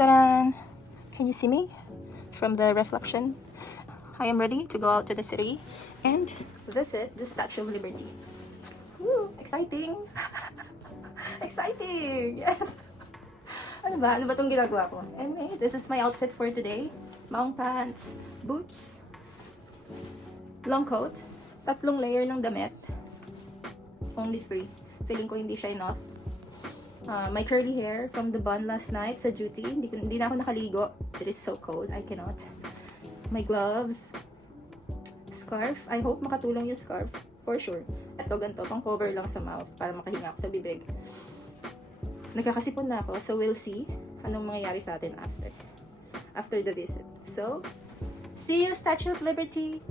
Ta-da! Can you see me from the reflection? I am ready to go out to the city and visit the Statue of Liberty. Woo! Exciting! Exciting! Yes! Ano ba? Ano ba itong ginagawa ko? Anyway, this is my outfit for today. Maong pants, boots, long coat, 3 layer ng damit. Only 3. Feeling ko hindi siya enough. My curly hair from the bun last night sa duty. Hindi na ako nakaligo. It is so cold. I cannot. My gloves. Scarf. I hope makatulong yung scarf. For sure. Ito, ganito. Pang cover lang sa mouth para makahinga ako sa bibig. Nagkakasipon na ako. So, we'll see anong mangyayari sa atin after the visit. So, see you, Statue of Liberty!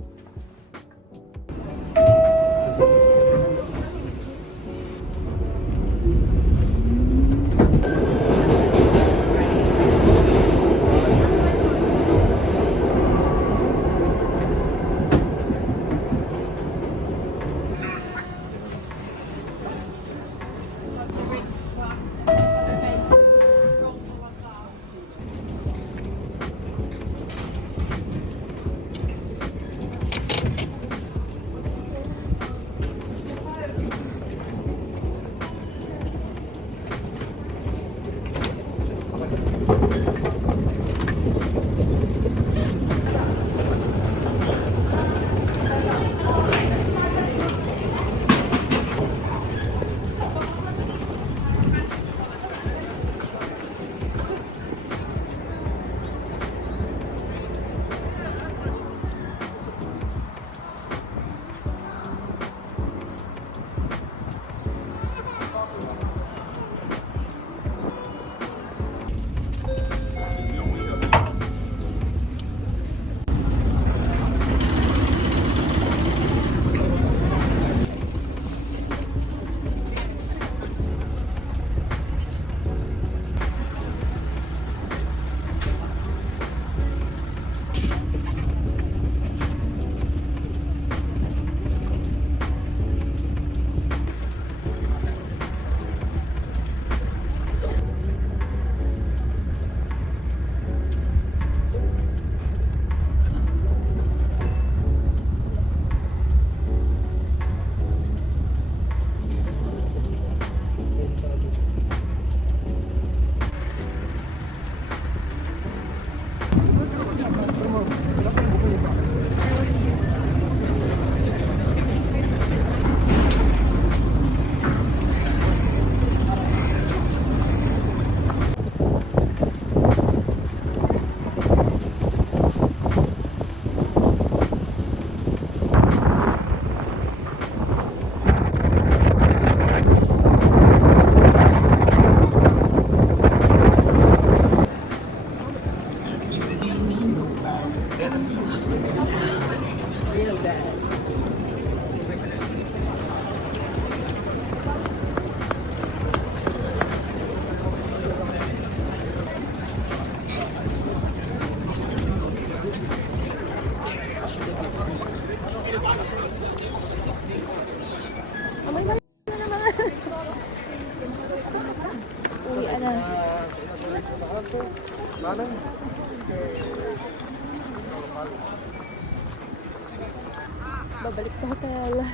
Babalik sa hotel.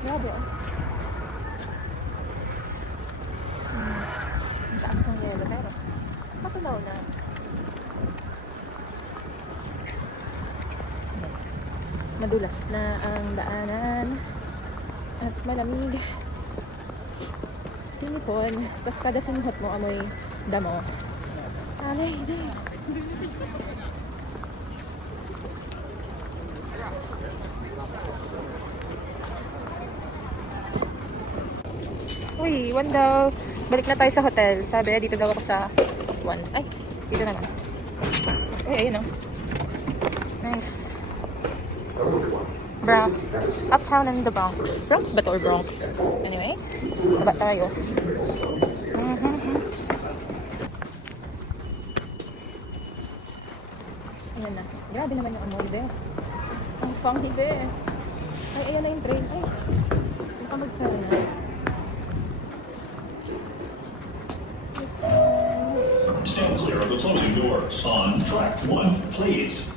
Grabe. Ang taas ng yelo pero matulaw na. Madulas na ang daanan at malamig. Sinipon, tapos kada sinihot mo amoy damo. Alay, di. Uy, 1 daw. Balik na tayo sa hotel. Sabi, dito daw ako sa 1. Ay, dito naman. Ay, ayun o. Nice. Uptown in the Bronx. Bronx ba to or Bronx? Anyway, baba tayo. Ayan na. Grabe naman yung ano, Ibe. Ang fang, Ibe. Ay, ayan na yung train. Ay, baka magsara na. Stand clear of the closing doors. On track 1, please.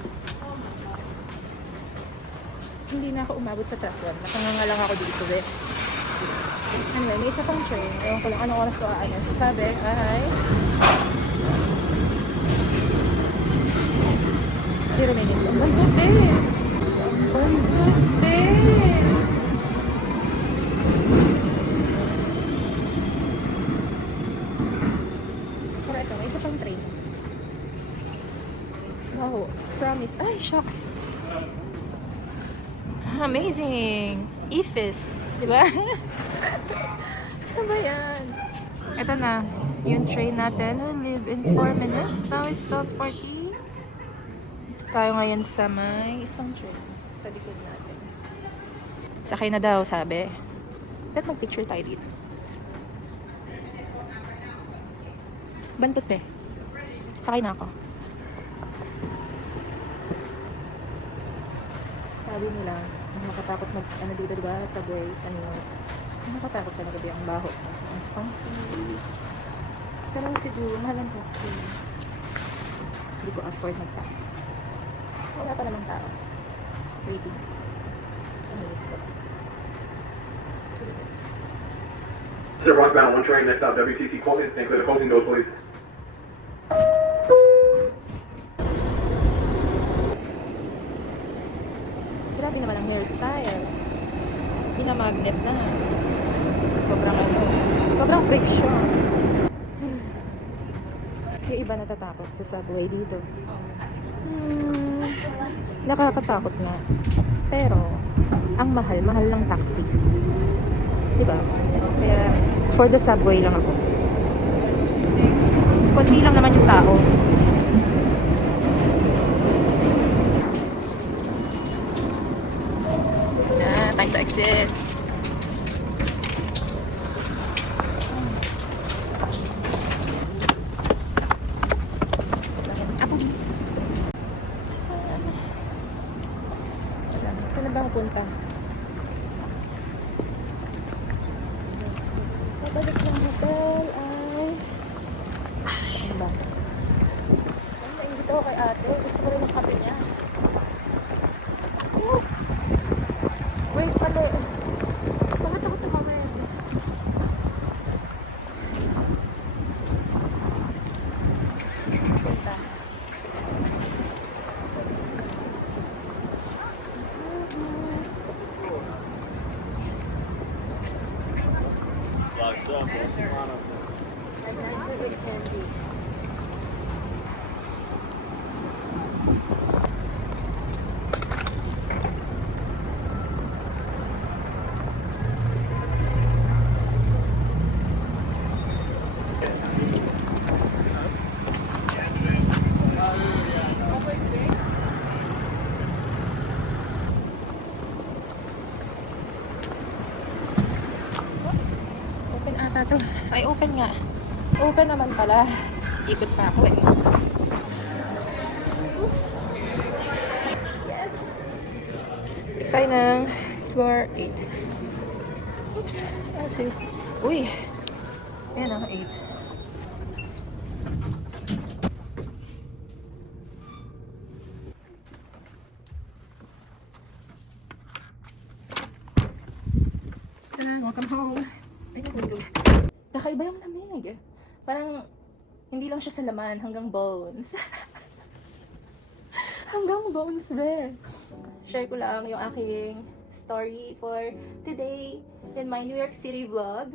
Hindi na ako umabot sa track 1. Nakanganga lang ako dito eh. Anyway, may isa pang train. Ewan ko lang anong oras to aalis. Sabi ay 0 minutes. Ang ganda eh. Ang ganda eh. Pero ito, may isa pang train. Wow, promise. Ay, shucks. Amazing! IFES, di ba? Ano ba yan? Ito na, yung train natin will leave in 4 minutes. Now it's 12:40. Tayo ngayon sa may isang train sa likod natin. Sakay na daw, sabi. Ba't mag-picture tayo dito? Bantot eh. Sakay na ako. Sabi nila, nakakatakot mag, ano dito diba, subways, ano, nakakatakot talaga di ang baho. Ang funky. Pero what to do, mahal ang taxi. Hindi ko afford mag-taxi. Wala pa namang tao. Waiting. Ano, let's go. To this. Sir, rockbound 1 train, next stop WTC Colton, stand clear the closing doors, please. Grabe naman ang hairstyle. Pinamagnet na. Sobrang ano. Sobrang friction. Yung iba natatakot sa subway dito. Nakakatakot na. Pero, ang mahal ng taxi. Diba? Kaya, for the subway lang ako. Kunti lang naman yung tao. Time to exit. Police. Saan na ba ako punta? Pabalik ng hotel ay... Ano ba? Ay, naingit ako kay ate. Gusto ko rin ng kape niya. Wait, pala. Bakit ako tumawid? Punta. Open ata to. Ay, open nga. Open naman pala. Ikot pa ako eh. Yes! Tayo ng floor 8. Oops. That's it. Uy! Ayan o, 8. Welcome home. Kakaiba yung lamig. Parang hindi lang siya sa laman, hanggang bones. Hanggang bones, be. Share ko lang yung aking story for today in my New York City vlog.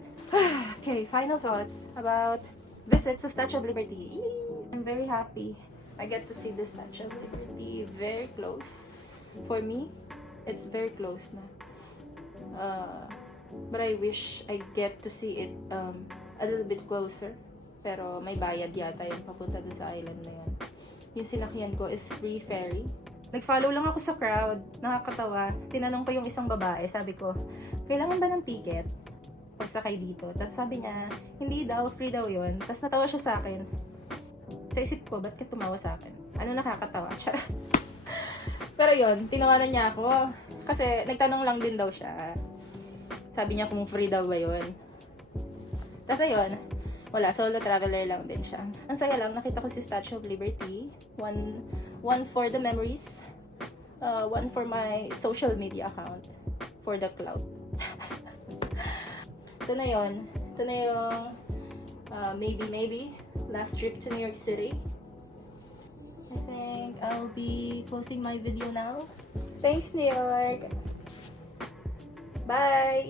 Okay, final thoughts about visit sa Statue of Liberty. I'm very happy I get to see the Statue of Liberty very close. For me, it's very close na. But I wish I get to see it a little bit closer. Pero may bayad yata yung papunta doon sa island na yan. Yung sinakyan ko is free ferry. Nag-follow lang ako sa crowd. Nakakatawa. Tinanong ko yung isang babae. Sabi ko, kailangan ba ng ticket pagsakay dito? Tapos sabi niya, hindi daw, free daw yun. Tapos natawa siya sa akin. Sa isip ko, ba't ka tumawa sa akin? Ano nakakatawa? Charot. Pero yun, tinawanan niya ako. Kasi nagtanong lang din daw siya. Sabi niya kung free daw ba yun. Tapos ayun, Wala, solo traveler lang din siya. Ang saya lang, nakita ko si Statue of Liberty. One for the memories. One for my social media account. For the cloud. Ito na yun. Ito na yung maybe last trip to New York City. I think I'll be closing my video now. Thanks, New York! Bye!